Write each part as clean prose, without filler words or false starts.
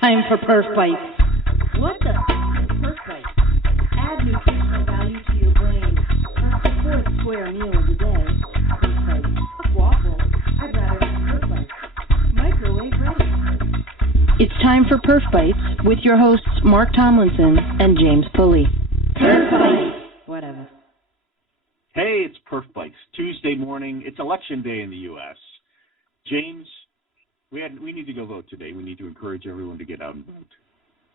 time for PerfBytes. What the is PerfBytes? Add nutritional value to your brain. That's the fourth square meal of the day. PerfBytes. Waffle. I'd rather have PerfBytes. Microwave ready. It's time for PerfBytes with your hosts Mark Tomlinson and James Pulley. PerfBytes. Whatever. Hey, it's PerfBytes. Tuesday morning. It's election day in the U.S. James, we need to go vote today. We need to encourage everyone to get out and vote.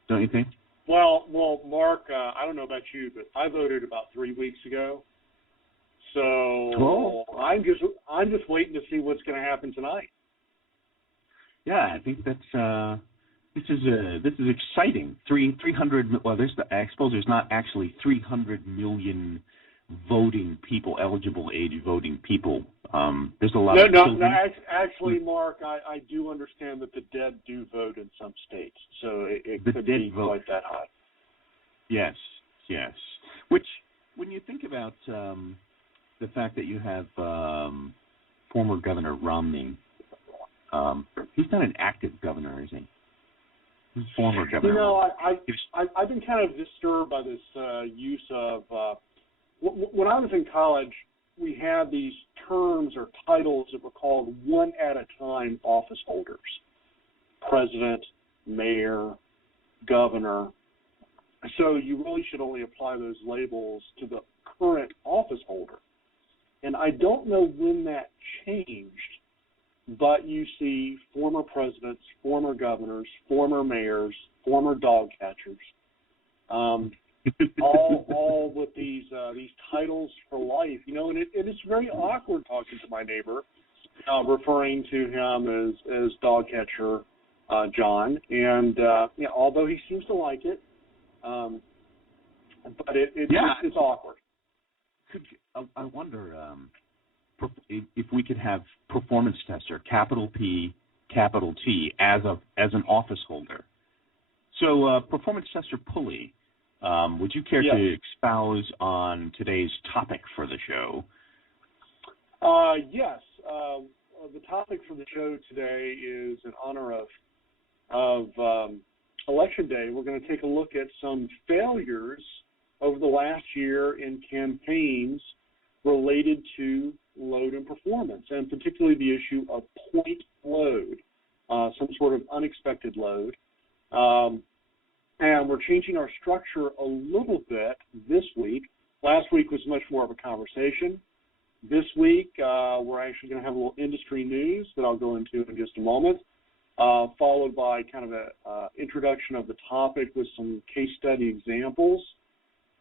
Don't you think? Well, Mark, I don't know about you, but I voted about 3 weeks ago. So I'm just waiting to see what's going to happen tonight. Yeah, I think that's this is exciting. 300. Well, I suppose there's not actually 300 million voting people, eligible age voting people. There's a lot of children. No, actually, Mark, I do understand that the dead do vote in some states, so it could be quite that high. Yes. Which, when you think about the fact that you have former Governor Romney, he's not an active governor, is he? He's former governor. You know, I've been kind of disturbed by this use of. When I was in college, we had these terms or titles that were called one-at-a-time office holders: president, mayor, governor. So you really should only apply those labels to the current office holder. And I don't know when that changed, but you see former presidents, former governors, former mayors, former dog catchers, all with these titles for life, you know, and it's very awkward talking to my neighbor, referring to him as dog catcher John, and although he seems to like it, but it's awkward. I wonder if we could have performance tester, capital P, capital T, as an office holder. So performance tester Pulley. Would you care to espouse on today's topic for the show? Yes. The topic for the show today is in honor of Election Day. We're going to take a look at some failures over the last year in campaigns related to load and performance, and particularly the issue of point load, some sort of unexpected load. And we're changing our structure a little bit this week. Last week was much more of a conversation. This week, we're actually going to have a little industry news that I'll go into in just a moment, followed by kind of an introduction of the topic with some case study examples.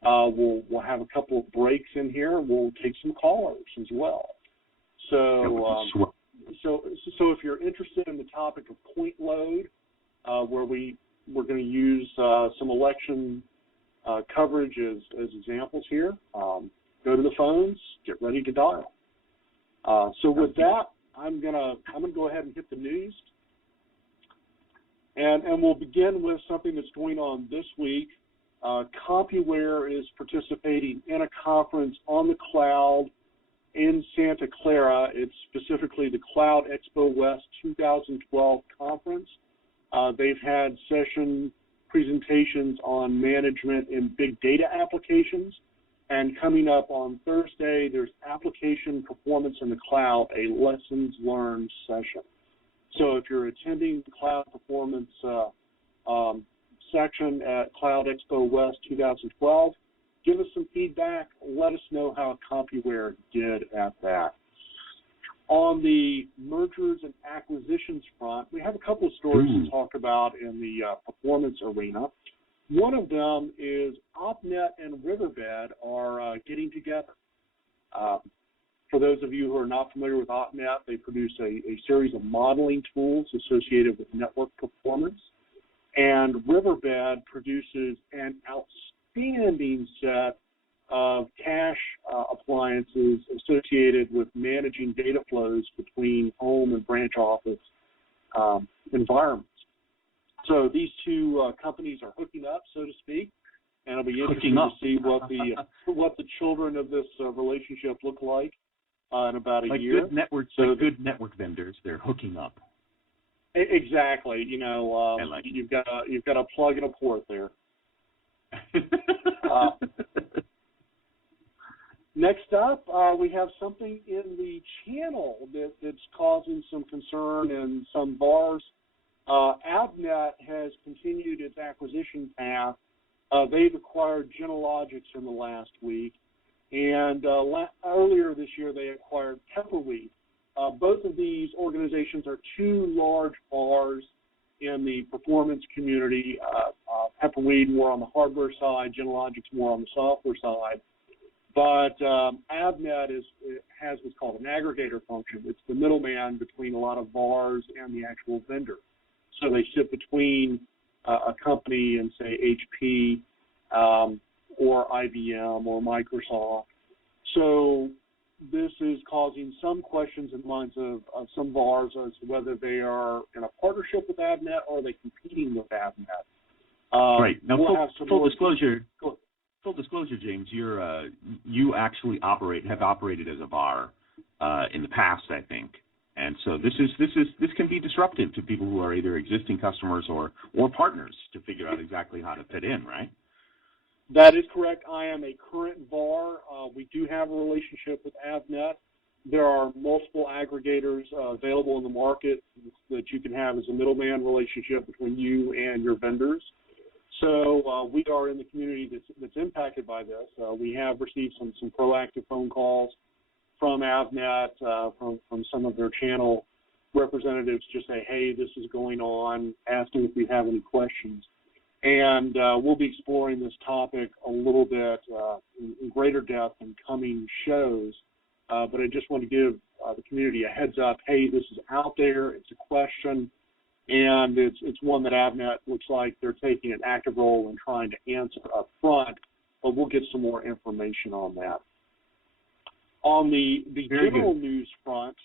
We'll have a couple of breaks in here. We'll take some callers as well. So if you're interested in the topic of point load, where we're going to use some election coverage as examples here. Go to the phones, get ready to dial. So with that, I'm gonna go ahead and hit the news, and we'll begin with something that's going on this week. CompuWare is participating in a conference on the cloud in Santa Clara. It's specifically the Cloud Expo West 2012 conference. They've had session presentations on management in big data applications. And coming up on Thursday, there's application performance in the cloud, a lessons learned session. So if you're attending the cloud performance section at Cloud Expo West 2012, give us some feedback. Let us know how CompuWare did at that. On the mergers and acquisitions front, we have a couple of stories to talk about in the performance arena. One of them is OpNet and Riverbed are getting together. For those of you who are not familiar with OpNet, they produce a series of modeling tools associated with network performance. And Riverbed produces an outstanding set of cache appliances associated with managing data flows between home and branch office environments. So these two companies are hooking up, so to speak, and it'll be interesting to see what the children of this relationship look like in about a year. Good network vendors, they're hooking up. Exactly. You've got a plug and a port there. Next up, we have something in the channel that's causing some concern in some bars. Avnet has continued its acquisition path. They've acquired Genalogics in the last week, and earlier this year they acquired Pepperweed. Both of these organizations are two large bars in the performance community. Pepperweed more on the hardware side, Genalogics more on the software side. But Avnet has what's called an aggregator function. It's the middleman between a lot of bars and the actual vendor. So they sit between a company and, say, HP or IBM or Microsoft. So this is causing some questions in minds of some bars as to whether they are in a partnership with Avnet or are they competing with Avnet. Right. Now, full disclosure. Full disclosure, James, you actually have operated as a VAR in the past, I think, and so this can be disruptive to people who are either existing customers or partners to figure out exactly how to fit in, right? That is correct. I am a current VAR. We do have a relationship with Avnet. There are multiple aggregators available in the market that you can have as a middleman relationship between you and your vendors. So we are in the community that's impacted by this. We have received some proactive phone calls from Avnet, from some of their channel representatives, just say, hey, this is going on, asking if we have any questions. And we'll be exploring this topic a little bit in greater depth in coming shows. But I just want to give the community a heads up, hey, this is out there, it's a question. And it's one that Avnet looks like they're taking an active role in trying to answer up front, but we'll get some more information on that. On the general news front,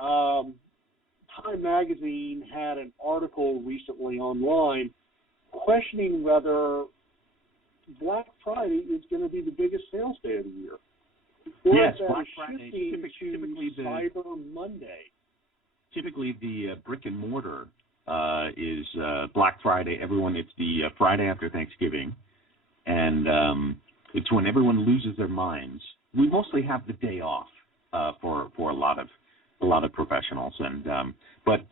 Time Magazine had an article recently online questioning whether Black Friday is going to be the biggest sales day of the year. Or yes, that Black is Friday typically Cyber Monday. Typically, the brick and mortar is Black Friday. It's the Friday after Thanksgiving, and it's when everyone loses their minds. We mostly have the day off for a lot of professionals, and but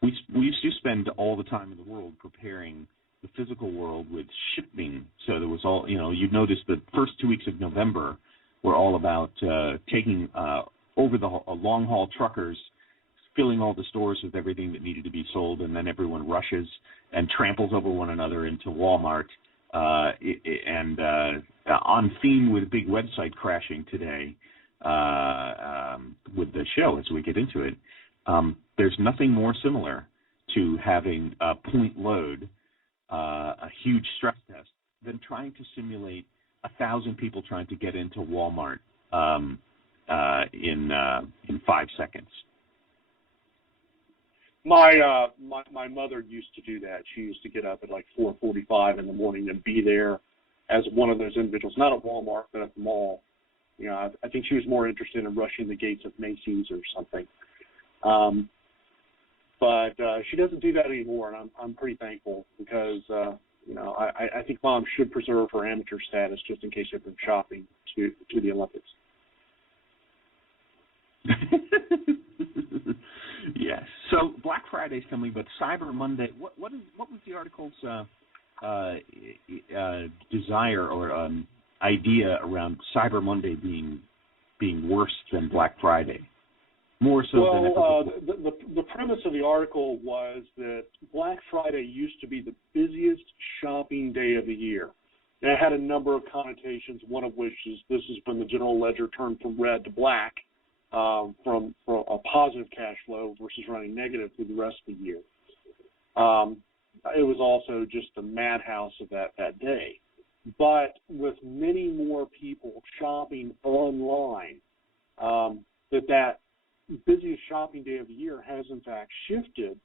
we used to spend all the time in the world preparing the physical world with shipping. So there was all you'd notice the first 2 weeks of November were all about taking over the long haul truckers, filling all the stores with everything that needed to be sold, and then everyone rushes and tramples over one another into Walmart, and on theme with big website crashing today with the show as we get into it. There's nothing more similar to having a point load, a huge stress test, than trying to simulate 1,000 people trying to get into Walmart in 5 seconds. My mother used to do that. She used to get up at like 4:45 in the morning and be there as one of those individuals, not at Walmart, but at the mall. I think she was more interested in rushing the gates of Macy's or something. But she doesn't do that anymore, and I'm pretty thankful because I think Mom should preserve her amateur status just in case they've been shopping to the Olympics. Yes. So Black Friday's coming, but Cyber Monday. What was the article's desire or idea around Cyber Monday being worse than Black Friday? More so than ever before. The premise of the article was that Black Friday used to be the busiest shopping day of the year. And it had a number of connotations, one of which is this is when the general ledger turned from red to black. From a positive cash flow versus running negative through the rest of the year. It was also just the madhouse of that day. But with many more people shopping online, that busiest shopping day of the year has in fact shifted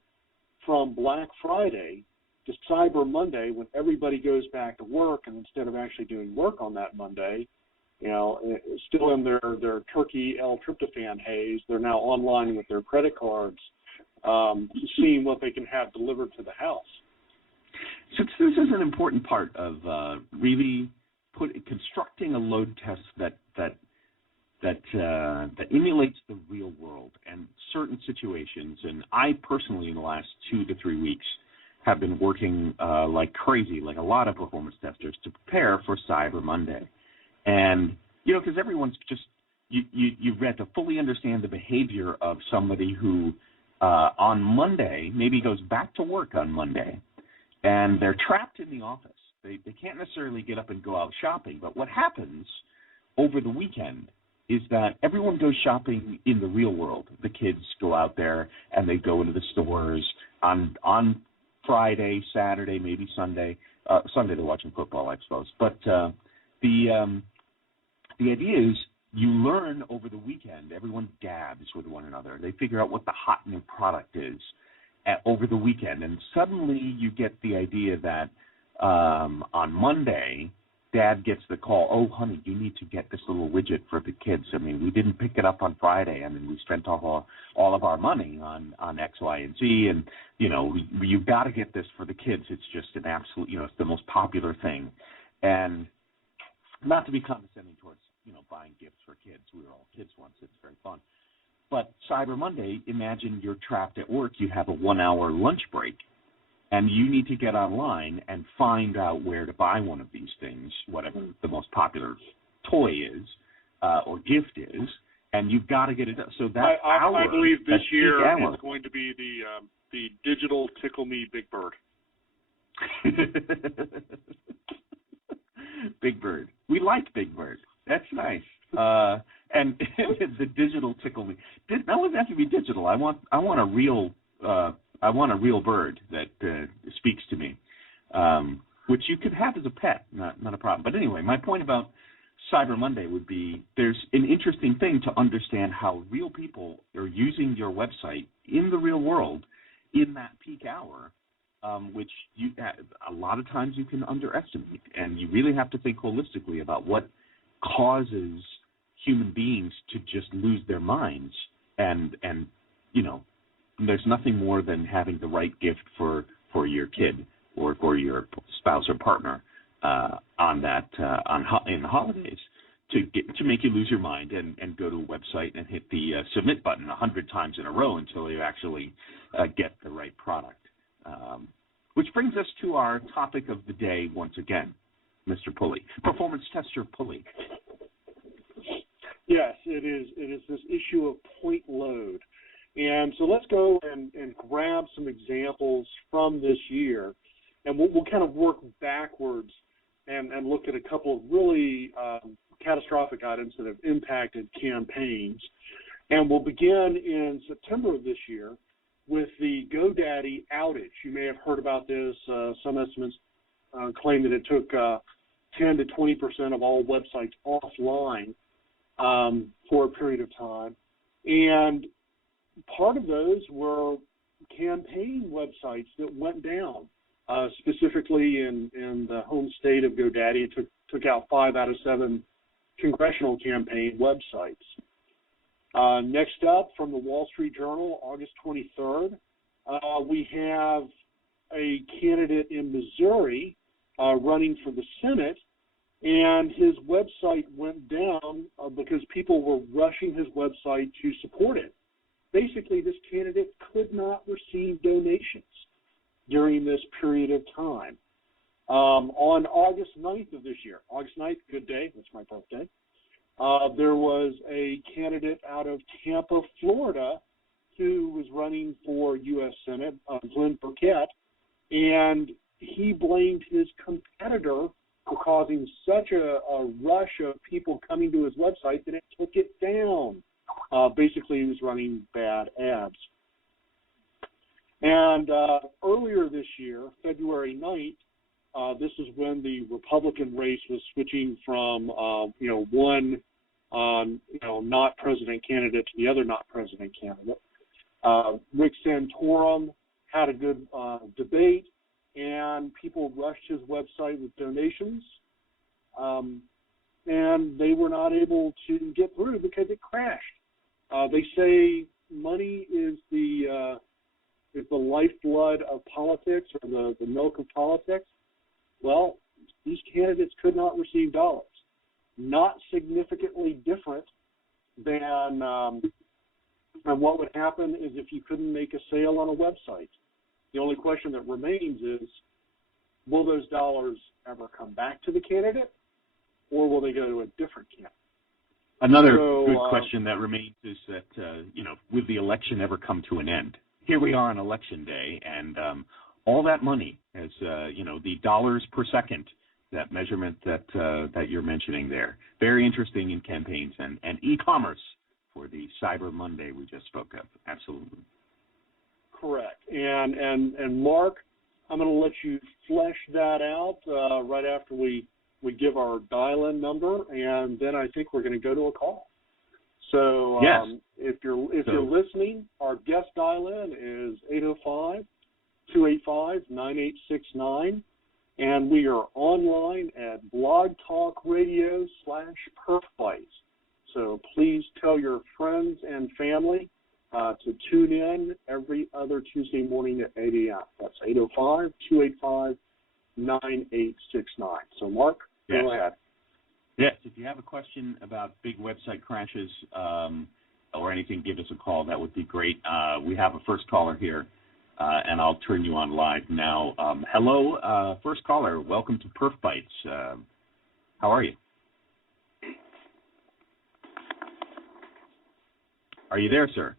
from Black Friday to Cyber Monday, when everybody goes back to work, and instead of actually doing work on that Monday, still in their turkey L-tryptophan haze, they're now online with their credit cards, seeing what they can have delivered to the house. So this is an important part of really constructing a load test that emulates the real world and certain situations. And I personally, in the last 2 to 3 weeks, have been working like crazy, like a lot of performance testers, to prepare for Cyber Monday. And, because everyone's just, you've got to fully understand the behavior of somebody who on Monday maybe goes back to work on Monday, and they're trapped in the office. They can't necessarily get up and go out shopping. But what happens over the weekend is that everyone goes shopping in the real world. The kids go out there and they go into the stores on Friday, Saturday, maybe Sunday. Sunday they're watching football, I suppose. But the idea is you learn over the weekend. Everyone gabs with one another. They figure out what the hot new product is over the weekend. And suddenly you get the idea that on Monday, Dad gets the call, oh, honey, you need to get this little widget for the kids. I mean, we didn't pick it up on Friday. I mean, we spent all of our money on X, Y, and Z, and, you've got to get this for the kids. It's just an absolute, it's the most popular thing. And not to be condescending towards, buying gifts for kids. We were all kids once. It's very fun. But Cyber Monday, imagine you're trapped at work. You have a 1-hour lunch break, and you need to get online and find out where to buy one of these things, whatever the most popular toy is or gift is, and you've got to get it done. So that I believe this year is going to be the digital Tickle Me Big Bird. Big Bird. We like Big Bird. That's nice. And the digital Tickle Me. That doesn't have to be digital. I want a real. I want a real bird that speaks to me, which you could have as a pet, not a problem. But anyway, my point about Cyber Monday would be there's an interesting thing to understand how real people are using your website in the real world in that peak hour, which a lot of times you can underestimate. And you really have to think holistically about what causes human beings to just lose their minds and there's nothing more than having the right gift for your kid or for your spouse or partner in the holidays to make you lose your mind and go to a website and hit the submit button 100 times in a row until you actually get the right product. Which brings us to our topic of the day once again, Mr. Pulley, performance tester Pulley. Yes, it is this issue of point load. And so let's go and grab some examples from this year, and we'll kind of work backwards and look at a couple of really catastrophic items that have impacted campaigns. And we'll begin in September of this year with the GoDaddy outage. You may have heard about this. Some estimates claim that it took 10 to 20% of all websites offline for a period of time. And part of those were campaign websites that went down, specifically in the home state of GoDaddy. It took out 5 out of 7 congressional campaign websites. Next up, from the Wall Street Journal, August 23rd, we have a candidate in Missouri running for the Senate, and his website went down because people were rushing his website to support it. Basically, this candidate could not receive donations during this period of time. On August 9th of this year, August 9th, good day, that's my birthday, there was a candidate out of Tampa, Florida, who was running for U.S. Senate, Glenn Burkett, and he blamed his competitor for causing such a rush of people coming to his website that it took it down. Basically, he was running bad ads. And earlier this year, February 9th, this is when the Republican race was switching from, one not president candidate to the other not president candidate. Rick Santorum had a good debate, and people rushed his website with donations, and they were not able to get through because it crashed. They say money is the the lifeblood of politics or the milk of politics, well, these candidates could not receive dollars. Not significantly different than what would happen is if you couldn't make a sale on a website. The only question that remains is, will those dollars ever come back to the candidate, or will they go to a different candidate? Another good question that remains is that, will the election ever come to an end? Here we are on Election Day, and all that money, as the dollars per second, that measurement that you're mentioning there, very interesting in campaigns and e-commerce for the Cyber Monday we just spoke of. Absolutely. Correct. And Mark, I'm going to let you flesh that out right after we give our dial-in number, and then I think we're going to go to a call. So yes. If you're listening, our guest dial-in is 805-285-9869, and we are online at Blog Talk Radio /PerfBytes. So please tell your friends and family to tune in every other Tuesday morning at 8 a.m. That's 805-285-9869. So, Mark, yes. Go ahead. Yes, if you have a question about big website crashes or anything, give us a call. That would be great. We have a first caller here, and I'll turn you on live now. Hello, first caller. Welcome to PerfBytes. How are you? Are you there, sir?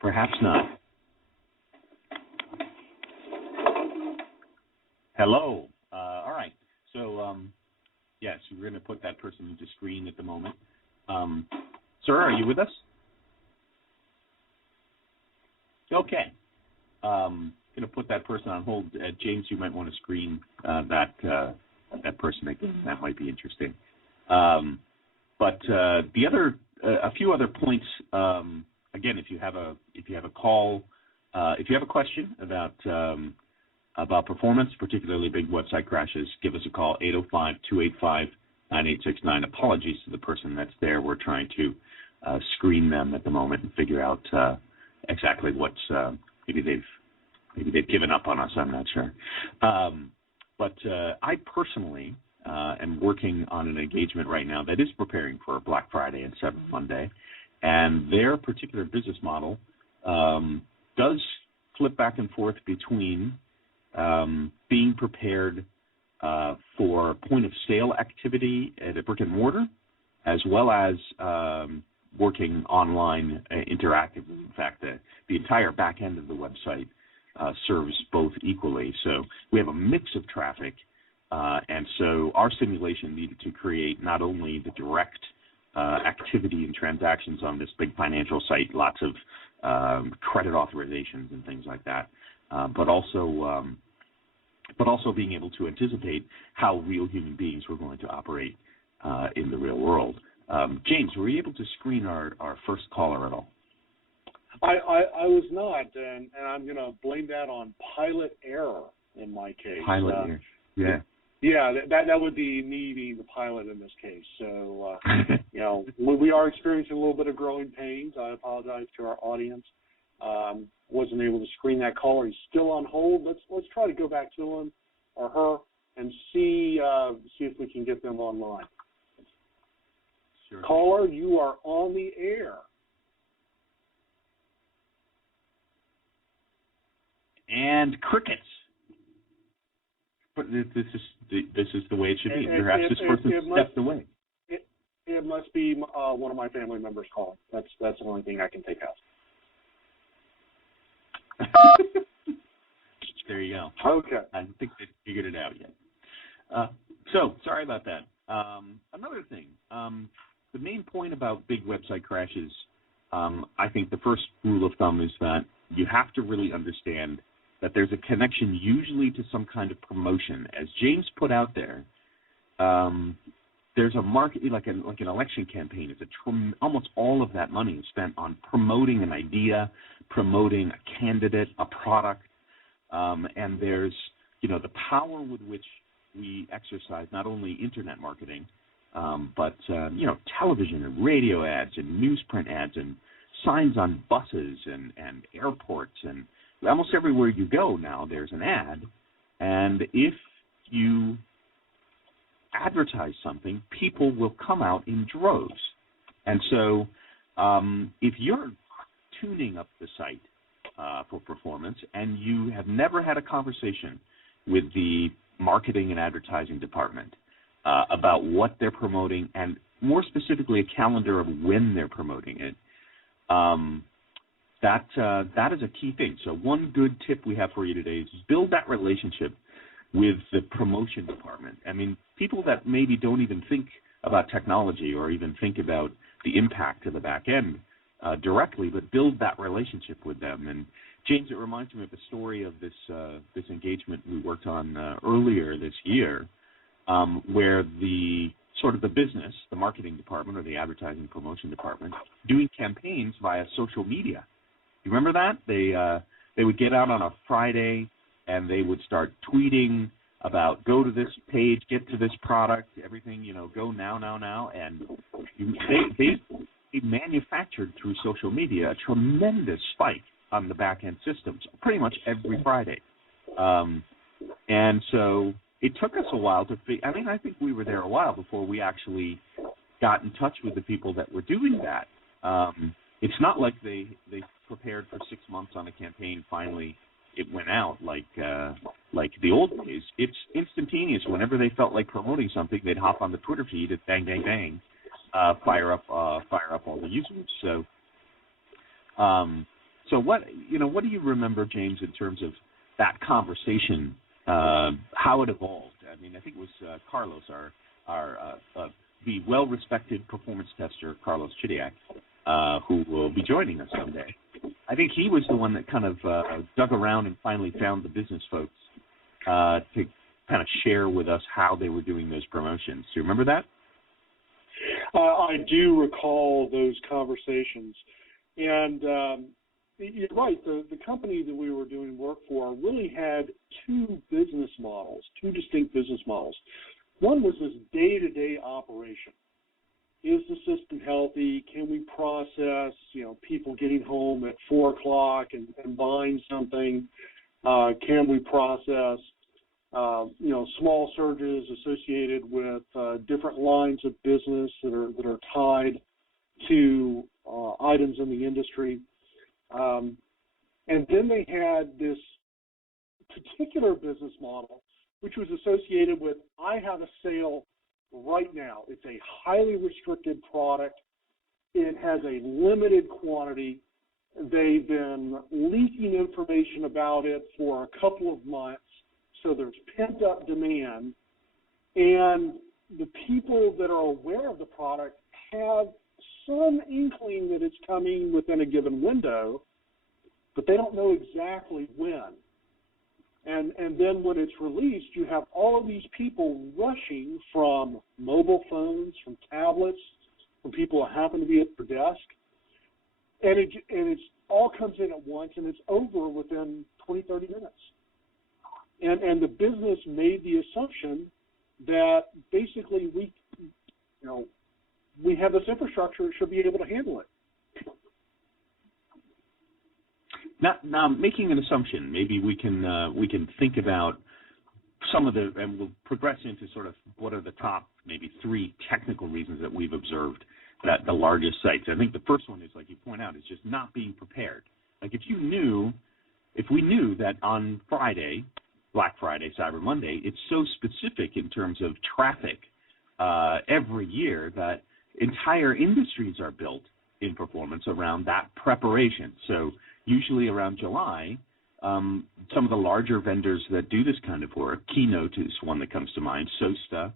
Perhaps not. Hello. All right. So, yes, we're going to put that person into screen at the moment. Sir, are you with us? Okay. Going to put that person on hold. James, you might want to screen that person again. That might be interesting. But the other, a few other points. Again, if you have a call, if you have a question about performance, particularly big website crashes, give us a call, 805-285-9869. Apologies to the person that's there. We're trying to screen them at the moment and figure out exactly what's maybe they've given up on us. I'm not sure. But I personally am working on an engagement right now that is preparing for Black Friday and Cyber Monday, and their particular business model does flip back and forth between being prepared for point-of-sale activity at a brick-and-mortar, as well as working online interactively. In fact, the entire back end of the website serves both equally. So we have a mix of traffic, and so our simulation needed to create not only the direct activity and transactions on this big financial site, lots of credit authorizations and things like that, but also being able to anticipate how real human beings were going to operate in the real world. James, were you able to screen our first caller at all? I was not, and I'm going to blame that on pilot error in my case. Pilot error, yeah. Yeah, that would be me being the pilot in this case. So, we are experiencing a little bit of growing pains. I apologize to our audience. Wasn't able to screen that caller. He's still on hold. Let's try to go back to him or her and see if we can get them online. Sure. Caller, you are on the air. And crickets. But this is the way it should be. Perhaps this person stepped away. It must be one of my family members calling. That's the only thing I can think of. There you go. Okay. I don't think they figured it out yet. So sorry about that. Another thing. The main point about big website crashes, I think the first rule of thumb is that you have to really understand that there's a connection usually to some kind of promotion. As James put out there, there's a market, like an election campaign. It's almost all of that money is spent on promoting an idea, promoting a candidate, a product, and there's the power with which we exercise not only internet marketing, but television and radio ads and newsprint ads and signs on buses and airports, and almost everywhere you go now there's an ad. And if you advertise something, people will come out in droves. And so if you're tuning up the site for performance and you have never had a conversation with the marketing and advertising department about what they're promoting, and more specifically a calendar of when they're promoting it, that is a key thing. So one good tip we have for you today is build that relationship with the promotion department. I mean, people that maybe don't even think about technology or even think about the impact to the back end directly, but build that relationship with them. And James, it reminds me of the story of this engagement we worked on earlier this year, where the business, the marketing department or the advertising promotion department, doing campaigns via social media. You remember that? They would get out on a Friday and they would start tweeting about go to this page, get to this product, everything, go now. And they manufactured through social media a tremendous spike on the back-end systems pretty much every Friday. And so it took us a while to I think we were there a while before we actually got in touch with the people that were doing that. It's not like they prepared for 6 months on a campaign, finally it went out like the old days. It's instantaneous. Whenever they felt like promoting something, they'd hop on the Twitter feed and bang, fire up all the users. So what do you remember, James, in terms of that conversation, how it evolved? I mean, I think it was Carlos, the well-respected performance tester, Carlos Chidiak, who will be joining us someday. I think he was the one that kind of dug around and finally found the business folks to kind of share with us how they were doing those promotions. Do you remember that? I do recall those conversations. And you're right, the company that we were doing work for really had two distinct business models. One was this day-to-day operation. Is the system healthy? Can we process, people getting home at 4 o'clock and buying something? Can we process, small surges associated with different lines of business that are tied to items in the industry? And then they had this particular business model, which was associated with, I have a sale right now. It's a highly restricted product. It has a limited quantity. They've been leaking information about it for a couple of months, so there's pent-up demand. And the people that are aware of the product have some inkling that it's coming within a given window, but they don't know exactly when. And then when it's released, you have all of these people rushing from mobile phones, from tablets, from people who happen to be at their desk. And it all comes in at once, and it's over within 20, 30 minutes. And the business made the assumption that basically we have this infrastructure, it should be able to handle it. Now, making an assumption, maybe we can think about some of the, and we'll progress into sort of what are the top maybe 3 technical reasons that we've observed that the largest sites. I think the first one is, like you point out, is just not being prepared. Like if we knew that on Friday, Black Friday, Cyber Monday, it's so specific in terms of traffic every year that entire industries are built in performance around that preparation. So usually around July, some of the larger vendors that do this kind of work, Keynote is one that comes to mind, Sosta,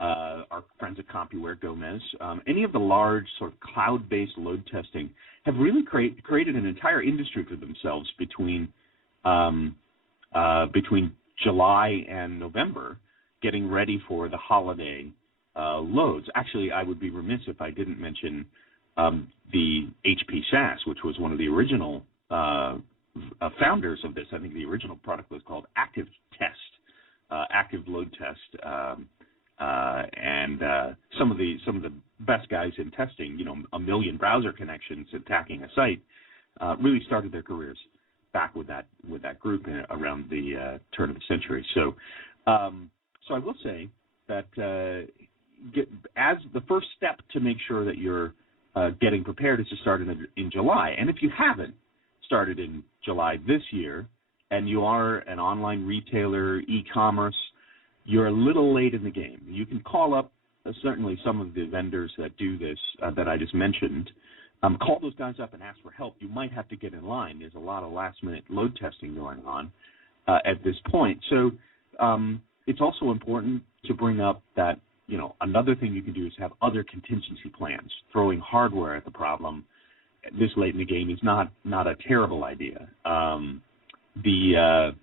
our friends at CompuWare, Gomez, any of the large sort of cloud-based load testing have really created an entire industry for themselves between July and November, getting ready for the holiday loads. Actually, I would be remiss if I didn't mention the HP SAS, which was one of the original founders of this. I think the original product was called Active Test, Active Load Test. and some of the best guys in testing, a million browser connections attacking a site, really started their careers back with that group around the turn of the century. So I will say that as the first step to make sure that you're getting prepared is to start in July. And if you haven't started in July this year, and you are an online retailer, e-commerce, you're a little late in the game. You can call up certainly some of the vendors that do this that I just mentioned. Call those guys up and ask for help. You might have to get in line. There's a lot of last-minute load testing going on at this point. So it's also important to bring up that, another thing you can do is have other contingency plans. Throwing hardware at the problem this late in the game is not a terrible idea. The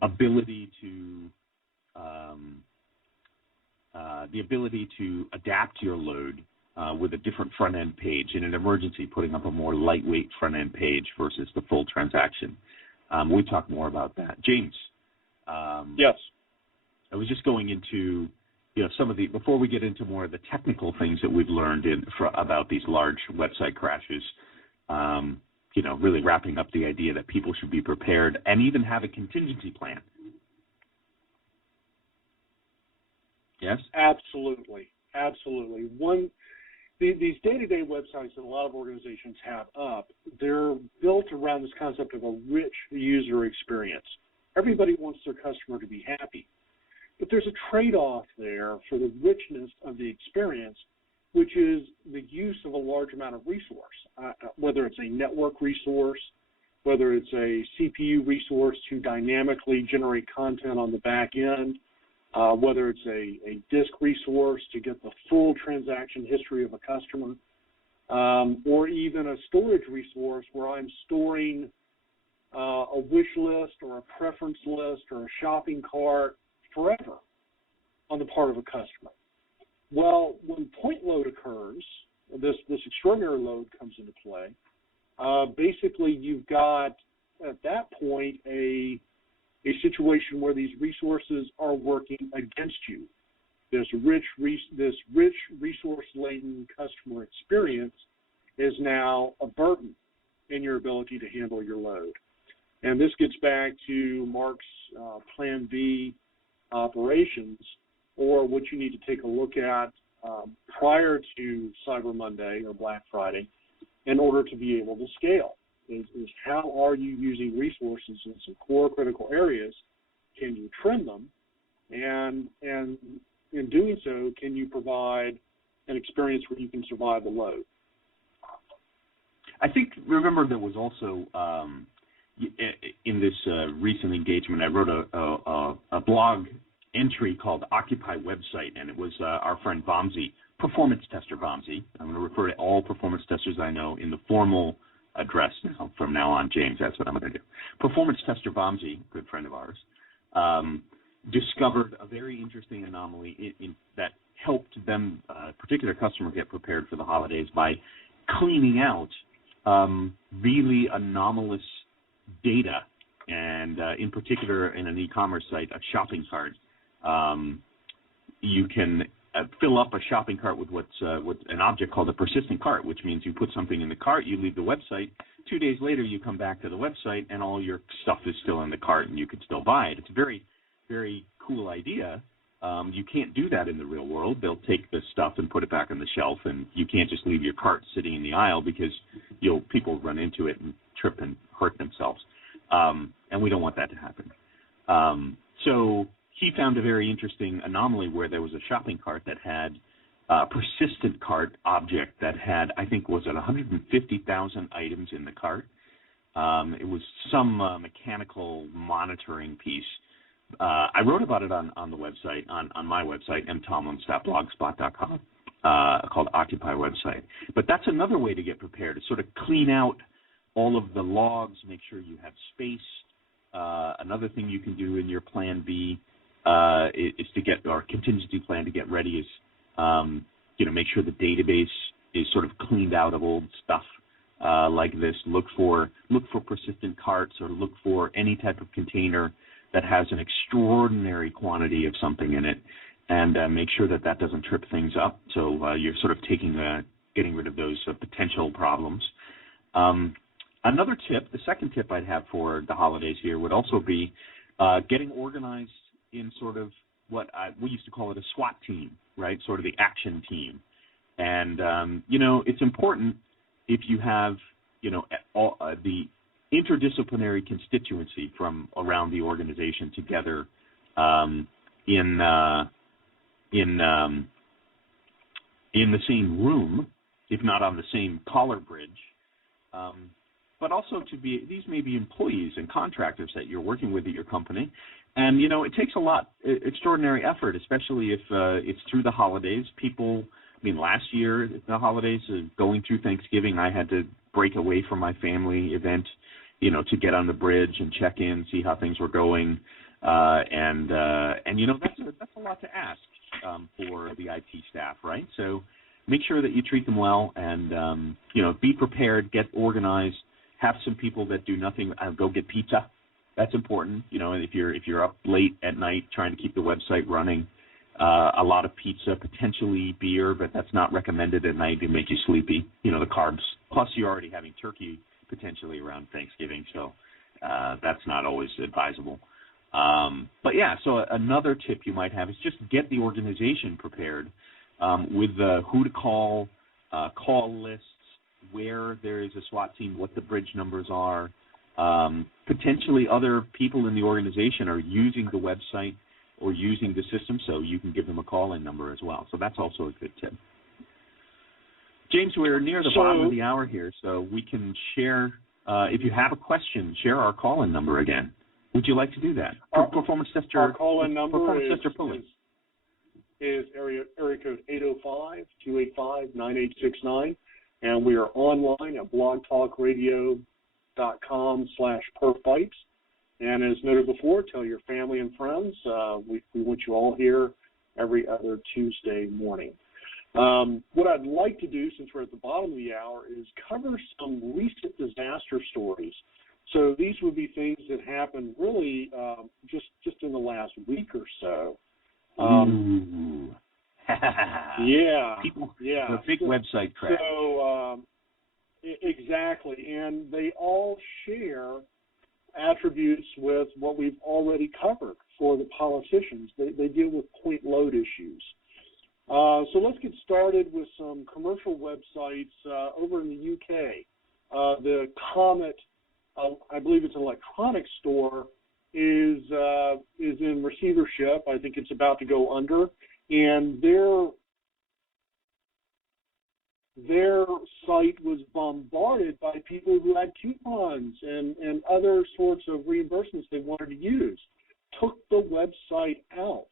ability to adapt your load with a different front-end page in an emergency, putting up a more lightweight front-end page versus the full transaction. We talk more about that. James. Yes. I was just going into some of before we get into more of the technical things that we've learned about these large website crashes. Really wrapping up the idea that people should be prepared and even have a contingency plan. Yes? Absolutely. These day-to-day websites that a lot of organizations have up, they're built around this concept of a rich user experience. Everybody wants their customer to be happy. But there's a trade-off there for the richness of the experience, which is the use of a large amount of resource, whether it's a network resource, whether it's a CPU resource to dynamically generate content on the back end, whether it's a disk resource to get the full transaction history of a customer, or even a storage resource where I'm storing a wish list or a preference list or a shopping cart forever on the part of a customer. Well, when point load occurs, this extraordinary load comes into play. Basically, you've got at that point a situation where these resources are working against you. This rich resource-laden customer experience is now a burden in your ability to handle your load. And this gets back to Mark's Plan B operations, or what you need to take a look at prior to Cyber Monday or Black Friday in order to be able to scale. Is how are you using resources in some core critical areas? Can you trim them? And in doing so, can you provide an experience where you can survive the load? I think, remember, there was also in this recent engagement, I wrote a blog entry called Occupy Website, and it was our friend Vamsi, performance tester Vamsi. I'm going to refer to all performance testers I know in the formal address now, from now on, James. That's what I'm going to do. Performance tester Vamsi, good friend of ours, discovered a very interesting anomaly that helped them, a particular customer, get prepared for the holidays by cleaning out really anomalous data, and in particular in an e-commerce site, a shopping cart. You can fill up a shopping cart with what's an object called a persistent cart, which means you put something in the cart, you leave the website, 2 days later you come back to the website and all your stuff is still in the cart and you can still buy it. It's a very, very cool idea. You can't do that in the real world. They'll take the stuff and put it back on the shelf, and you can't just leave your cart sitting in the aisle because people run into it and trip and hurt themselves. And we don't want that to happen. So he found a very interesting anomaly where there was a shopping cart that had a persistent cart object that had, I think, was it 150,000 items in the cart. It was some mechanical monitoring piece. I wrote about it on the website, on my website, mtomlin.blogspot.com, called Occupy Website. But that's another way to get prepared, to sort of clean out all of the logs, make sure you have space. Another thing you can do in your Plan B is to get, or contingency plan to get ready is, make sure the database is sort of cleaned out of old stuff like this. Look for persistent carts, or look for any type of container that has an extraordinary quantity of something in it, and make sure that that doesn't trip things up. So you're sort of getting rid of those potential problems. Another tip, the second tip I'd have for the holidays here would also be getting organized in sort of what we used to call it a SWAT team, right? Sort of the action team. And, it's important if you have, the interdisciplinary constituency from around the organization together in the same room, if not on the same collar bridge, but also these may be employees and contractors that you're working with at your company. And, it takes extraordinary effort, especially if it's through the holidays. Last year, the holidays, going through Thanksgiving, I had to break away from my family event, to get on the bridge and check in, see how things were going. And that's a lot to ask for the IT staff, right? So make sure that you treat them well and, be prepared, get organized, have some people that do nothing, go get pizza. That's important. If you're up late at night trying to keep the website running, a lot of pizza, potentially beer, but that's not recommended at night to make you sleepy, the carbs. Plus, you're already having turkey potentially around Thanksgiving, so that's not always advisable. So another tip you might have is just get the organization prepared with who to call lists, where there is a SWAT team, what the bridge numbers are. Potentially other people in the organization are using the website or using the system, so you can give them a call-in number as well. So that's also a good tip. James, we're near the bottom of the hour here, so we can share, if you have a question, share our call-in number again. Would you like to do that? Performance Tester. Our call-in number is area code 805-285-9869, and we are online at blogtalkradio.com/PerfBytes. And as noted before, tell your family and friends. We want you all here every other Tuesday morning. What I'd like to do, since we're at the bottom of the hour, is cover some recent disaster stories. So these would be things that happened really just in the last week or so. Yeah. The big website crash. So exactly, and they all share attributes with what we've already covered for the politicians. They deal with point load issues. So let's get started with some commercial websites over in the UK. The Comet, I believe it's an electronics store, is in receivership. I think it's about to go under, and their site was bombarded by people who had coupons and other sorts of reimbursements they wanted to use. Took the website out.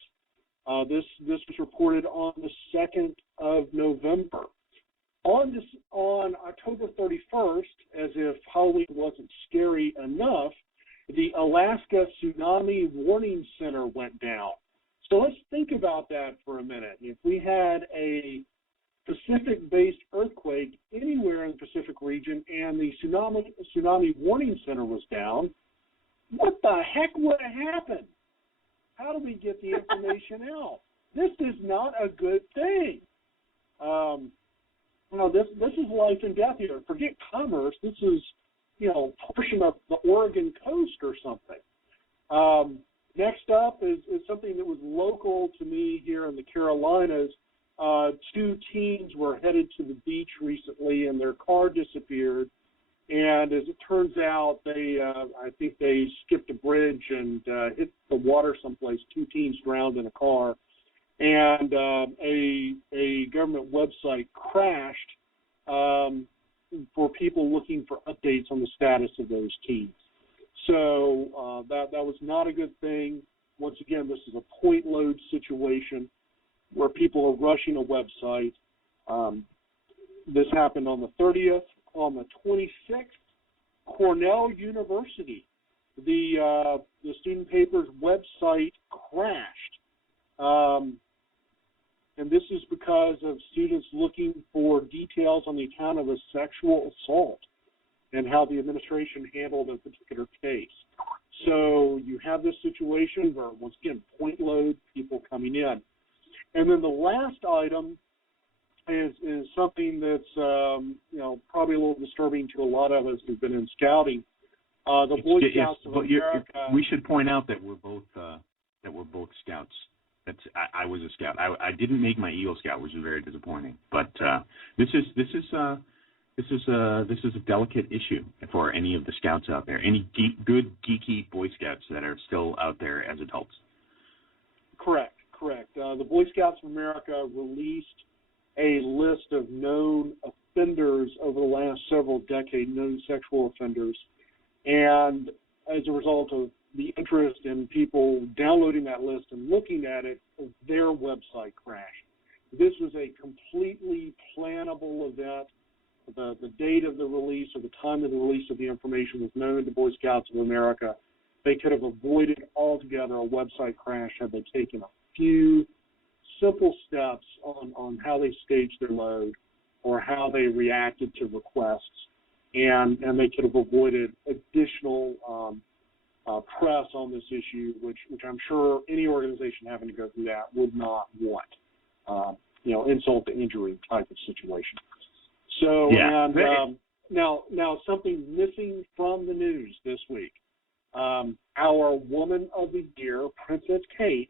This was reported on the 2nd of November. On October 31st, as if Halloween wasn't scary enough, the Alaska Tsunami Warning Center went down. So let's think about that for a minute. If we had a Pacific-based earthquake anywhere in the Pacific region and the Tsunami Warning Center was down, what the heck would have happened? How do we get the information out? This is not a good thing. This is life and death here. Forget commerce. This is, portion of the Oregon coast or something. Next up is something that was local to me here in the Carolinas. 2 teens were headed to the beach recently, and their car disappeared. And as it turns out, I think they skipped a bridge and hit the water someplace. 2 teens drowned in a car, and a government website crashed for people looking for updates on the status of those teens. So that was not a good thing. Once again, this is a point load situation where people are rushing a website. This happened on the 30th. On the 26th, Cornell University, the student paper's website crashed. And this is because of students looking for details on the account of a sexual assault and how the administration handled a particular case. So you have this situation where, once again, point load, people coming in. And then the last item is something that's probably a little disturbing to a lot of us who've been in scouting. The Boy Scouts of America. We should point out that we're both scouts. I was a scout. I didn't make my Eagle Scout, which is very disappointing. But this is a delicate issue for any of the scouts out there. Any good geeky Boy Scouts that are still out there as adults. Correct. The Boy Scouts of America released a list of known offenders over the last several decades, known sexual offenders, and as a result of the interest in people downloading that list and looking at it, their website crashed. This was a completely plannable event. The date of the release or the time of the release of the information was known to Boy Scouts of America. They could have avoided altogether a website crash had they taken a few simple steps on how they staged their load or how they reacted to requests, and they could have avoided additional press on this issue, which I'm sure any organization having to go through that would not want. Insult to injury type of situation. So, yeah. And now something missing from the news this week. Our Woman of the Year, Princess Kate,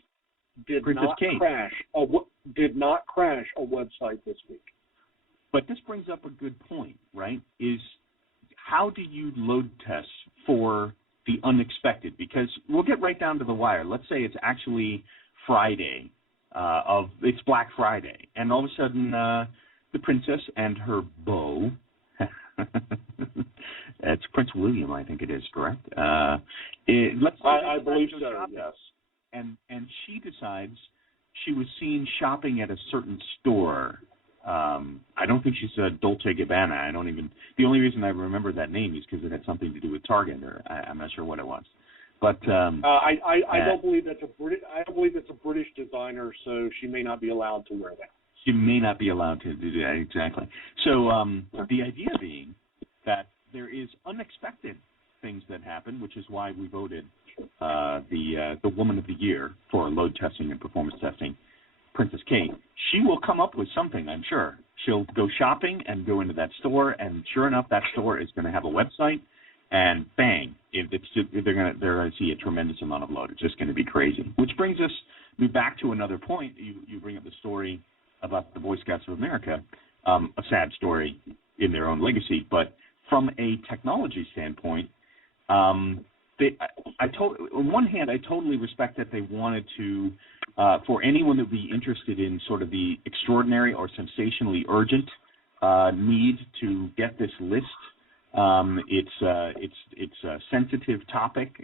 did not crash a website this week. But this brings up a good point, right? Is how do you load test for the unexpected? Because we'll get right down to the wire. Let's say it's actually Friday, it's Black Friday, and all of a sudden the princess and her beau, it's Prince William, I think it is, correct? I believe so, shopping. Yes. And she decides she was seen shopping at a certain store. I don't think she said Dolce Gabbana. The only reason I remember that name is because it had something to do with Target, or I'm not sure what it was. But I don't believe that's a British designer, so she may not be allowed to wear that. She may not be allowed to do that, exactly. So the idea being that there is unexpected things that happen, which is why we voted the Woman of the Year for load testing and performance testing, Princess Kate. She will come up with something, I'm sure. She'll go shopping and go into that store, and sure enough, that store is going to have a website, and bang, they're going to see a tremendous amount of load. It's just going to be crazy. Which brings us back to another point. You bring up the story about the Boy Scouts of America, a sad story in their own legacy, but from a technology standpoint, on one hand, I totally respect that they wanted to, for anyone that would be interested in sort of the extraordinary or sensationally urgent need to get this list. It's a sensitive topic,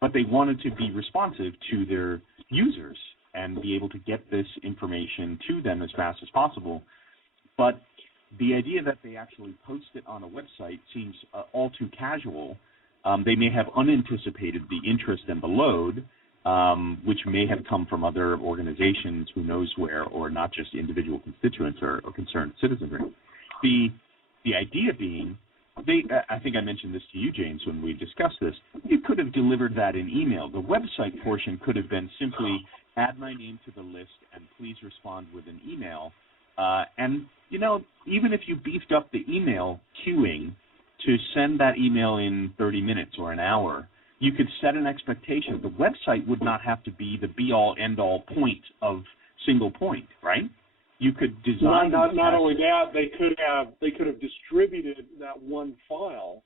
but they wanted to be responsive to their users and be able to get this information to them as fast as possible. But the idea that they actually post it on a website seems all too casual. They may have unanticipated the interest and the load, which may have come from other organizations, who knows where, or not just individual constituents or concerned citizenry. The idea being, I think I mentioned this to you, James, when we discussed this, you could have delivered that in email. The website portion could have been simply add my name to the list and please respond with an email. And, even if you beefed up the email queuing to send that email in 30 minutes or an hour, you could set an expectation. The website would not have to be the be-all, end-all point of single point, right? You could design. Not only that, they could have distributed that one file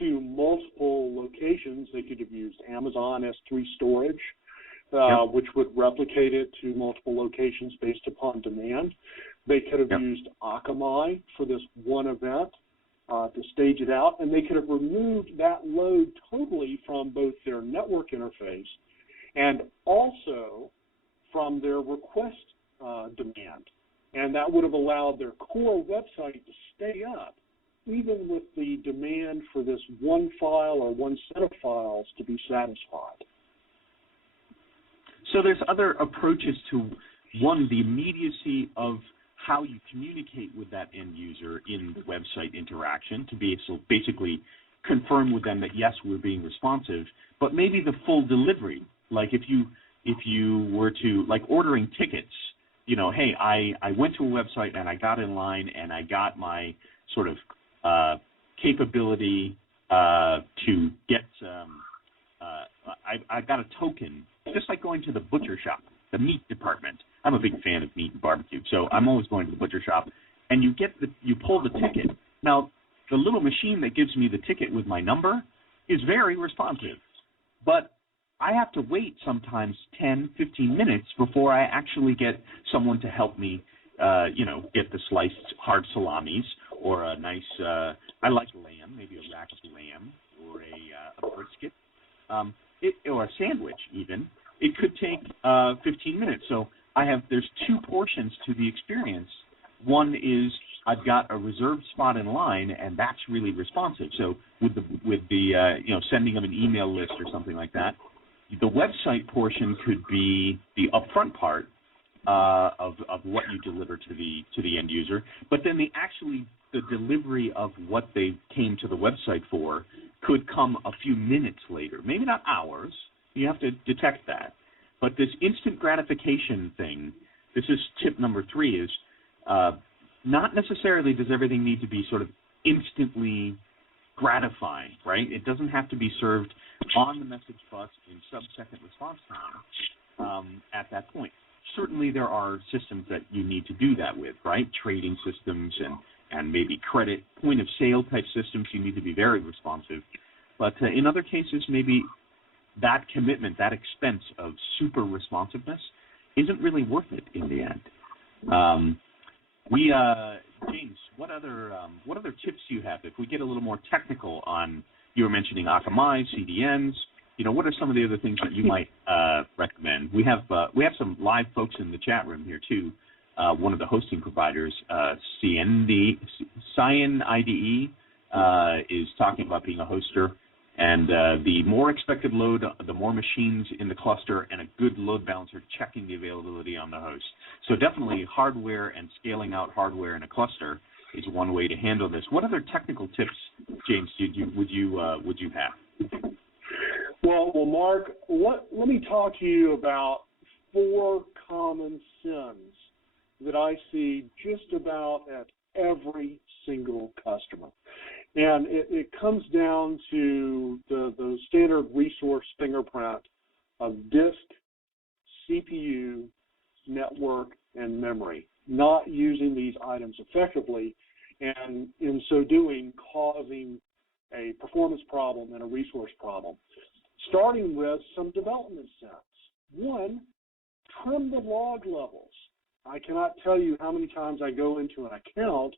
to multiple locations. They could have used Amazon S3 storage, which would replicate it to multiple locations based upon demand. They could have used Akamai for this one event to stage it out, and they could have removed that load totally from both their network interface and also from their request demand. And that would have allowed their core website to stay up, even with the demand for this one file or one set of files to be satisfied. So there's other approaches to, one, the immediacy of how you communicate with that end user in website interaction, to be so basically confirm with them that yes, we're being responsive, but maybe the full delivery. Like if you were to, like, ordering tickets, you know, hey, I went to a website and I got in line and I got my sort of capability to get I got a token, just like going to the butcher shop, the meat department. I'm a big fan of meat and barbecue, so I'm always going to the butcher shop. And you pull the ticket. Now, the little machine that gives me the ticket with my number is very responsive, but I have to wait sometimes 10, 15 minutes before I actually get someone to help me, get the sliced hard salamis or a nice, I like lamb, maybe a rack of lamb or a brisket, or a sandwich even. It could take 15 minutes. So there's two portions to the experience. One is I've got a reserved spot in line, and that's really responsive. So with the sending them an email list or something like that, the website portion could be the upfront part of what you deliver to the end user. But then the delivery of what they came to the website for could come a few minutes later, maybe not hours. You have to detect that. But this instant gratification thing, this is tip number 3, is not necessarily does everything need to be sort of instantly gratifying, right? It doesn't have to be served on the message bus in sub-second response time at that point. Certainly there are systems that you need to do that with, right? Trading systems and maybe credit point-of-sale type systems, you need to be very responsive. But in other cases, maybe that commitment, that expense of super responsiveness isn't really worth it in the end. James, what other tips do you have? If we get a little more technical on, you were mentioning Akamai, CDNs, what are some of the other things that you might recommend? We have some live folks in the chat room here too. One of the hosting providers, CyinIDE, is talking about being a hoster. And the more expected load, the more machines in the cluster, and a good load balancer checking the availability on the host. So definitely hardware and scaling out hardware in a cluster is one way to handle this. What other technical tips, James, would you have? Well, Mark, let me talk to you about 4 common sins that I see just about at every single customer. And it comes down to the standard resource fingerprint of disk, CPU, network, and memory, not using these items effectively, and in so doing causing a performance problem and a resource problem. Starting with some development sense. 1, trim the log levels. I cannot tell you how many times I go into an account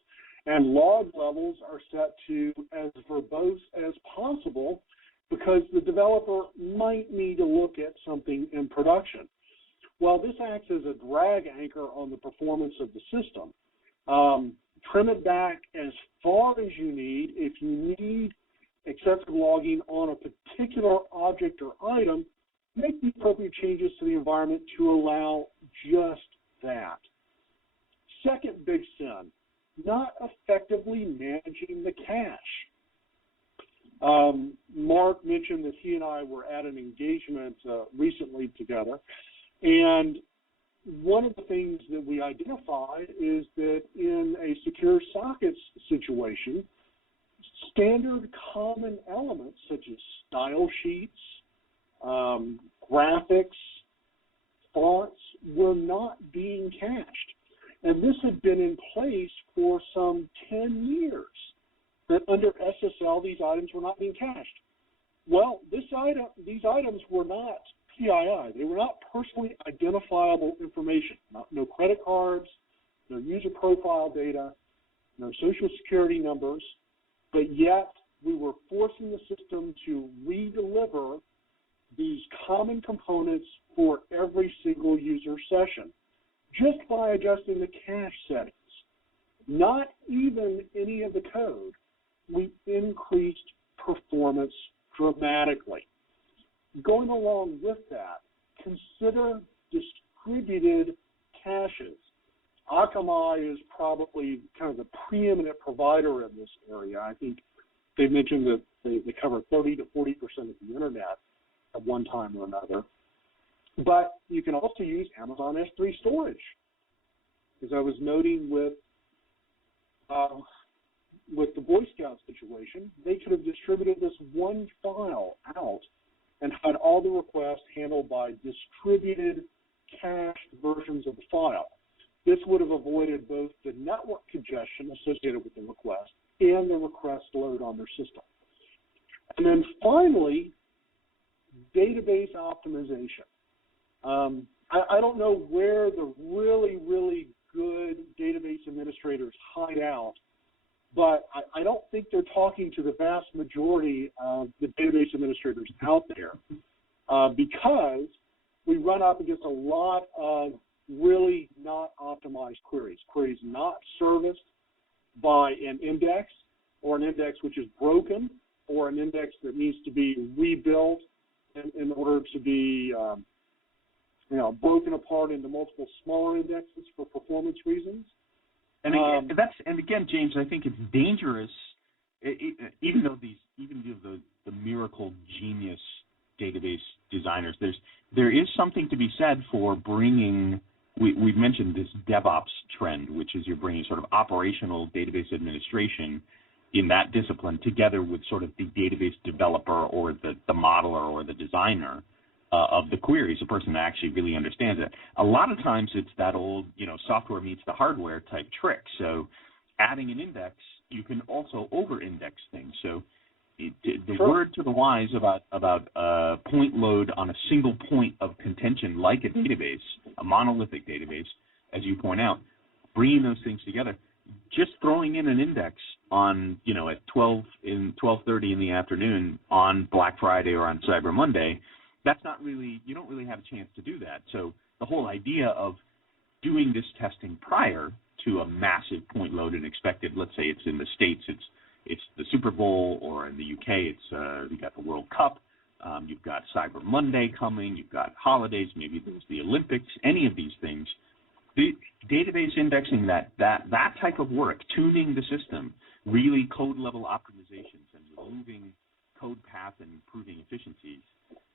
and log levels are set to as verbose as possible because the developer might need to look at something in production. Well, this acts as a drag anchor on the performance of the system. Trim it back as far as you need. If you need excessive logging on a particular object or item, make the appropriate changes to the environment to allow just that. Second big sin, not effectively managing the cache. Mark mentioned that he and I were at an engagement recently together, and one of the things that we identified is that in a secure sockets situation, standard common elements such as style sheets, graphics, fonts were not being cached. And this had been in place for some 10 years, that under SSL these items were not being cached. Well, these items were not PII. They were not personally identifiable information. No credit cards, no user profile data, no social security numbers, but yet we were forcing the system to redeliver these common components for every single user session, just by adjusting the cache settings. Not even any of the code. We increased performance dramatically. Going along with that, consider distributed caches. Akamai is probably kind of the preeminent provider in this area. I think they mentioned that they cover 30 to 40% of the internet at one time or another. But you can also use Amazon S3 storage. As I was noting with the Boy Scout situation, they could have distributed this one file out and had all the requests handled by distributed cached versions of the file. This would have avoided both the network congestion associated with the request and the request load on their system. And then finally, database optimization. I don't know where the really, really good database administrators hide out, but I don't think they're talking to the vast majority of the database administrators out there because we run up against a lot of really not optimized queries not serviced by an index or an index which is broken or an index that needs to be rebuilt in order to be broken apart into multiple smaller indexes for performance reasons. And again, James, I think it's dangerous, even though the miracle genius database designers, there is something to be said for bringing. We've mentioned this DevOps trend, which is you're bringing sort of operational database administration in that discipline together with sort of the database developer or the modeler or the designer of the queries, a person that actually really understands it. A lot of times it's that old, software meets the hardware type trick. So adding an index, you can also over-index things. So the word to the wise about point load on a single point of contention like a database, a monolithic database, as you point out, bringing those things together, just throwing in an index on, at 12:30 in the afternoon on Black Friday or on Cyber Monday, that's not really, you don't really have a chance to do that. So the whole idea of doing this testing prior to a massive point load and expected, let's say it's in the States, it's the Super Bowl, or in the UK, you got the World Cup, you've got Cyber Monday coming, you've got holidays, maybe there's the Olympics, any of these things. The database indexing, that type of work, tuning the system, really code level optimizations and removing code path and improving efficiencies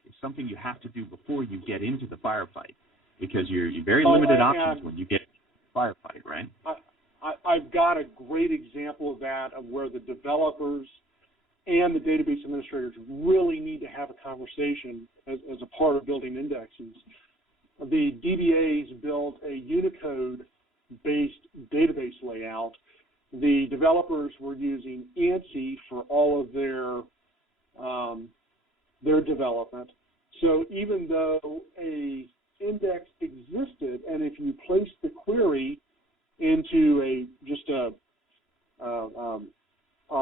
is something you have to do before you get into the firefight, because you're very limited options when you get firefight, right? I've got a great example of that, of where the developers and the database administrators really need to have a conversation as a part of building indexes. The DBAs built a Unicode-based database layout. The developers were using ANSI for all of their development. So even though a index existed, and if you placed the query into a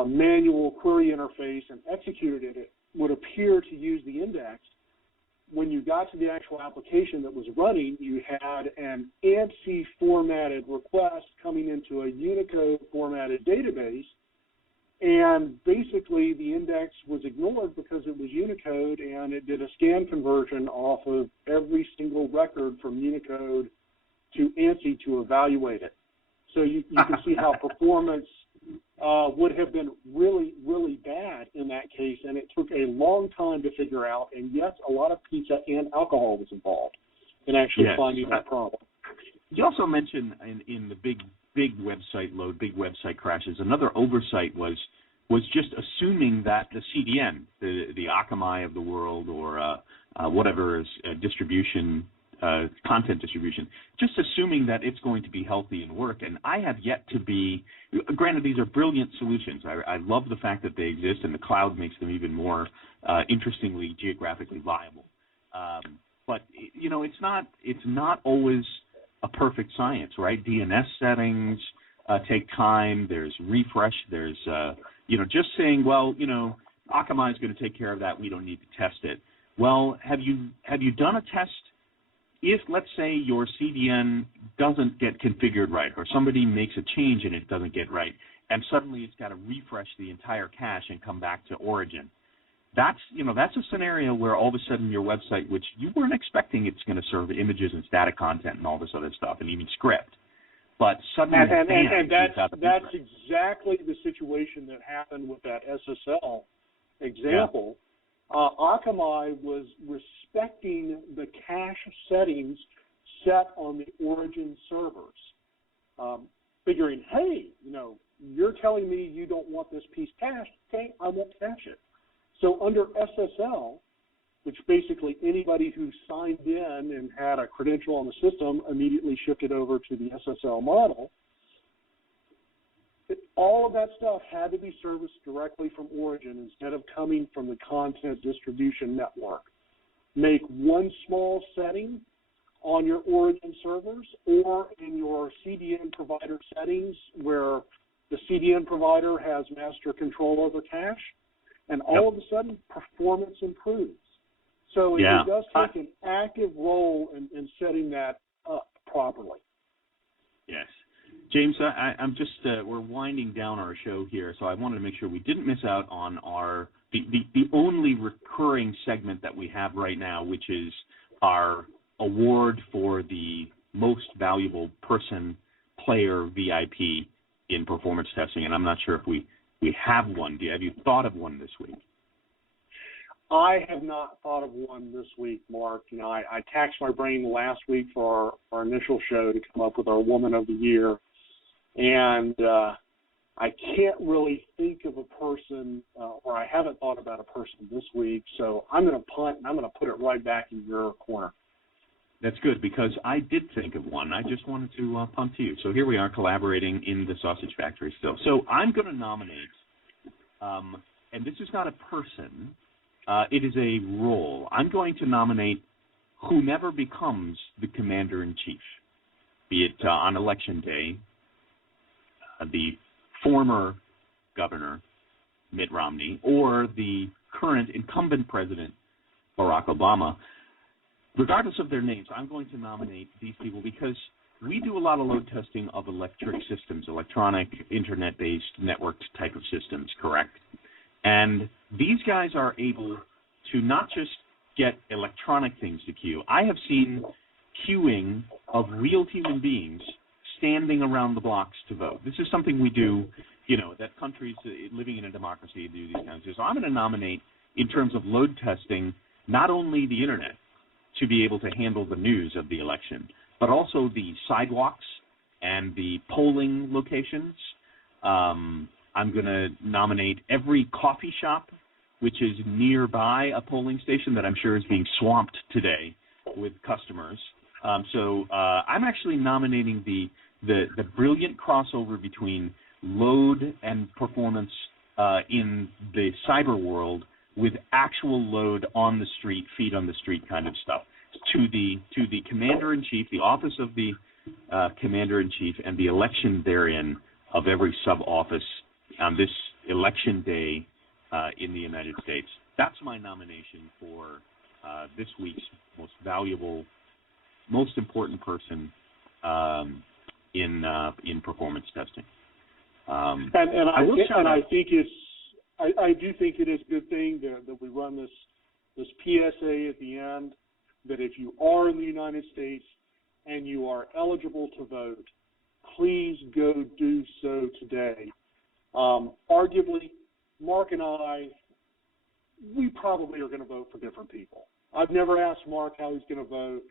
manual query interface and executed it, it would appear to use the index. When you got to the actual application that was running, you had an ANSI formatted request coming into a Unicode formatted database, and basically the index was ignored because it was Unicode, and it did a scan conversion off of every single record from Unicode to ANSI to evaluate it. So you can see how performance would have been really, really bad in that case, and it took a long time to figure out, and yes, a lot of pizza and alcohol was involved in actually finding that problem. You also mentioned in the big website load, big website crashes, another oversight was just assuming that the CDN, the Akamai of the world, or whatever is distribution, content distribution, just assuming that it's going to be healthy and work. And I have yet to be, granted, these are brilliant solutions. I love the fact that they exist, and the cloud makes them even more interestingly geographically viable. But it's not always a perfect science, right? DNS settings take time. There's refresh. There's just saying, well, Akamai is going to take care of that. We don't need to test it. Well, have you done a test? If, let's say, your CDN doesn't get configured right, or somebody makes a change and it doesn't get right, and suddenly it's got to refresh the entire cache and come back to origin, that's a scenario where all of a sudden your website, which you weren't expecting it's going to serve images and static content and all this other stuff, and even script, but suddenly that's exactly the situation that happened with that SSL example. Akamai was respecting the cache settings set on the origin servers, figuring, hey, you're telling me you don't want this piece cached, okay, I won't cache it. So under SSL, which basically anybody who signed in and had a credential on the system immediately shifted over to the SSL model, all of that stuff had to be serviced directly from origin instead of coming from the content distribution network. Make one small setting on your origin servers or in your CDN provider settings where the CDN provider has master control over cache, and all of a sudden performance improves. So it does take an active role in setting that up properly. Yes. James, I'm just, we're winding down our show here, so I wanted to make sure we didn't miss out on the only recurring segment that we have right now, which is our award for the most valuable person, player, VIP in performance testing, and I'm not sure if we have one. Have you thought of one this week? I have not thought of one this week, Mark. I taxed my brain last week for our initial show to come up with our Woman of the Year, and I can't really think of a person, or I haven't thought about a person this week, so I'm going to punt, and I'm going to put it right back in your corner. That's good, because I did think of one. I just wanted to punt to you. So here we are collaborating in the Sausage Factory still. So I'm going to nominate, and this is not a person, it is a role. I'm going to nominate whomever becomes the commander-in-chief, be it on Election Day, the former governor, Mitt Romney, or the current incumbent president, Barack Obama. Regardless of their names, I'm going to nominate these people because we do a lot of load testing of electric systems, electronic, internet-based, networked type of systems, correct? And these guys are able to not just get electronic things to queue. I have seen queuing of real human beings standing around the blocks to vote. This is something we do, that countries living in a democracy do these kinds of things. So I'm going to nominate, in terms of load testing, not only the internet to be able to handle the news of the election, but also the sidewalks and the polling locations. I'm going to nominate every coffee shop which is nearby a polling station that I'm sure is being swamped today with customers. So I'm actually nominating the brilliant crossover between load and performance in the cyber world with actual load on the street, feet on the street kind of stuff, to the commander-in-chief, the office of the commander-in-chief, and the election therein of every sub-office on this election day in the United States. That's my nomination for this week's most valuable, most important person in performance testing. I do think it is a good thing that we run this PSA at the end, that if you are in the United States and you are eligible to vote, please go do so today. Arguably, Mark and I, we probably are going to vote for different people. I've never asked Mark how he's going to vote,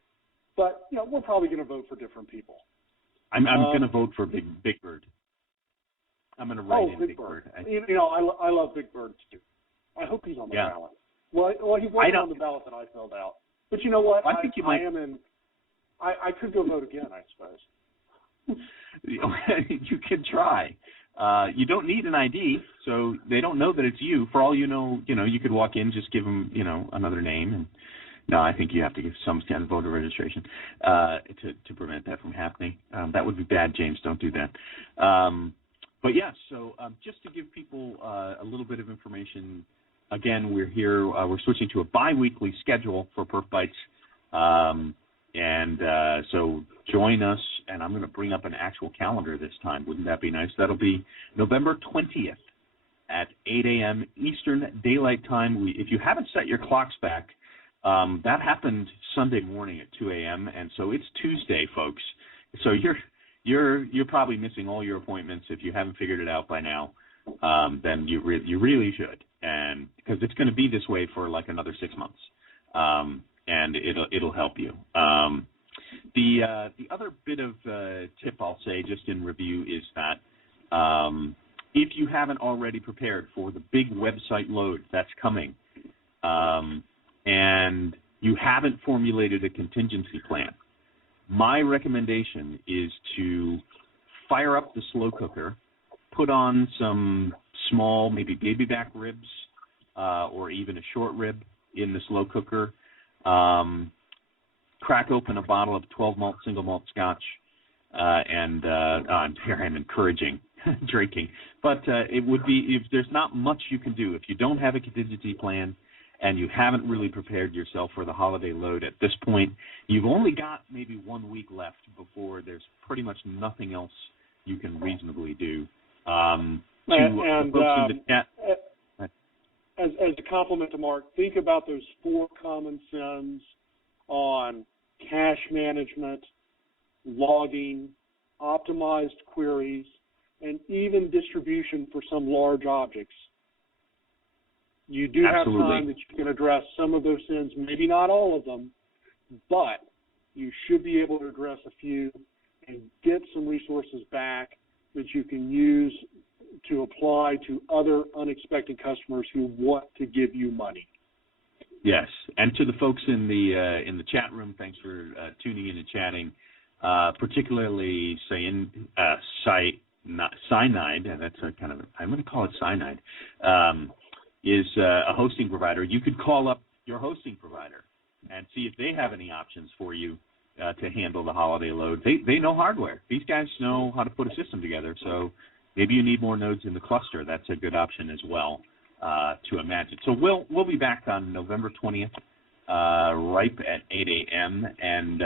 but we're probably going to vote for different people. I'm going to vote for Big Bird. I'm going to write in Big Bird. I love Big Bird too. I hope he's on the ballot. Well, he wasn't on the ballot that I filled out. But you know what? I think I could go vote again, I suppose. You can try. You don't need an ID, so they don't know that it's you. For all you know, you could walk in, just give them, another name. And no, I think you have to give some kind of voter registration to prevent that from happening. That would be bad, James. Don't do that. But yeah, so just to give people a little bit of information, again, we're here. We're switching to a bi-weekly schedule for PerfBytes. So join us, and I'm going to bring up an actual calendar this time. Wouldn't that be nice? That'll be November 20th at 8 a.m. Eastern Daylight Time. If you haven't set your clocks back, that happened Sunday morning at 2 a.m., and so it's Tuesday, folks. So you're probably missing all your appointments. If you haven't figured it out by now, then you really should, and because it's going to be this way for like another 6 months, and it'll help you. The other bit of tip I'll say just in review is that if you haven't already prepared for the big website load that's coming, and you haven't formulated a contingency plan, my recommendation is to fire up the slow cooker, put on some small, maybe baby back ribs, or even a short rib in the slow cooker, crack open a bottle of 12 malt single malt scotch, and I'm encouraging drinking. But it would be, if there's not much you can do, if you don't have a contingency plan and you haven't really prepared yourself for the holiday load at this point, you've only got maybe 1 week left before there's pretty much nothing else you can reasonably do. And as a compliment to Mark, think about those 4 common sense on cache management, logging, optimized queries, and even distribution for some large objects. You do Absolutely. have time that you can address some of those sins, maybe not all of them, but you should be able to address a few and get some resources back that you can use to apply to other unexpected customers who want to give you money. Yes, and to the folks in the chat room, thanks for tuning in and chatting. Particularly Cyanide, and that's a kind of, I'm going to call it Cyanide, is a hosting provider. You could call up your hosting provider and see if they have any options for you to handle the holiday load. They know hardware. These guys know how to put a system together, so maybe you need more nodes in the cluster. That's a good option as well to imagine. So we'll be back on November 20th, ripe at 8 a.m., and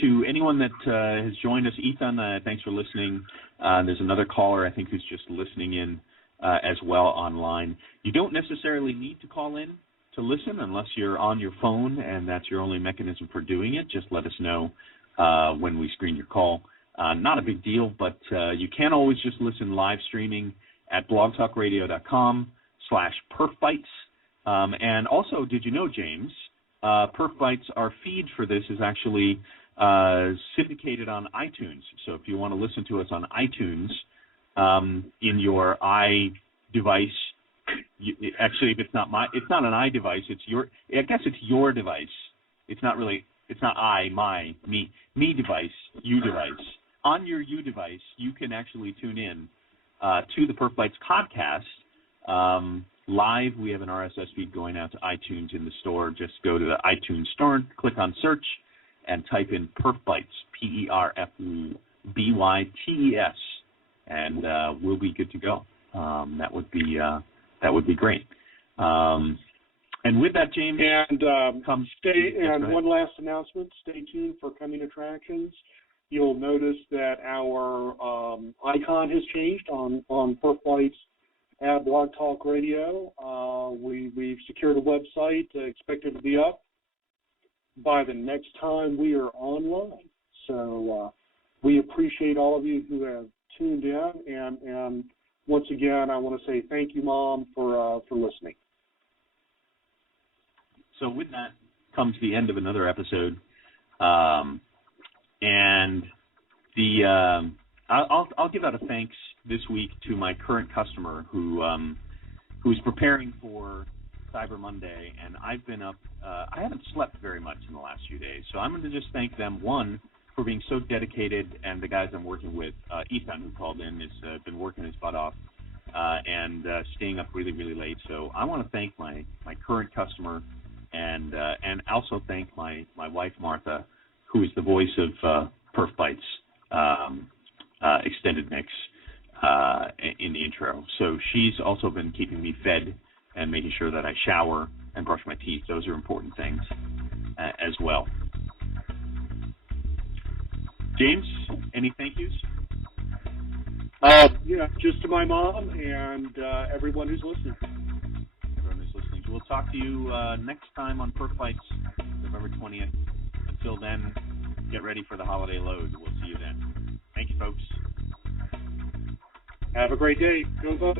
to anyone that has joined us, Ethan, thanks for listening. There's another caller, I think, who's just listening in as well online. You don't necessarily need to call in to listen unless you're on your phone, and that's your only mechanism for doing it. Just let us know when we screen your call. Not a big deal, but you can always just listen live streaming at blogtalkradio.com/PerfBytes. And also, did you know, James, PerfBytes, our feed for this is actually syndicated on iTunes. So if you want to listen to us on iTunes in your iDevice, actually, if it's not an iDevice, it's your. I guess it's your device. It's not really. It's not me device, you device. On your U device, you can actually tune in to the PerfBytes podcast. Live, we have an RSS feed going out to iTunes in the store. Just go to the iTunes store, click on search, and type in PerfBytes, PerfBytes, and we'll be good to go. That would be great. And with that, James, and one last announcement: stay tuned for coming attractions. You'll notice that our icon has changed on PerfBytes at Blog Talk Radio. We've secured a website, expected to be up by the next time we are online. So we appreciate all of you who have tuned in, and once again, I want to say thank you, Mom, for listening. So with that comes the end of another episode, and I'll give out a thanks this week to my current customer who's preparing for Cyber Monday, and I've been up. I haven't slept very much in the last few days, so I'm going to just thank them, one, for being so dedicated, and the guys I'm working with, Ethan, who called in, has been working his butt off and staying up really, really late. So I want to thank my current customer, and also thank my wife, Martha, who is the voice of PerfBytes extended mix in the intro. So she's also been keeping me fed and making sure that I shower and brush my teeth. Those are important things as well. James, any thank yous? Just to my mom and everyone who's listening. Everyone who's listening. We'll talk to you next time on PerfBytes, November 20th. Until then, get ready for the holiday load. We'll see you then. Thank you, folks. Have a great day. Go vote.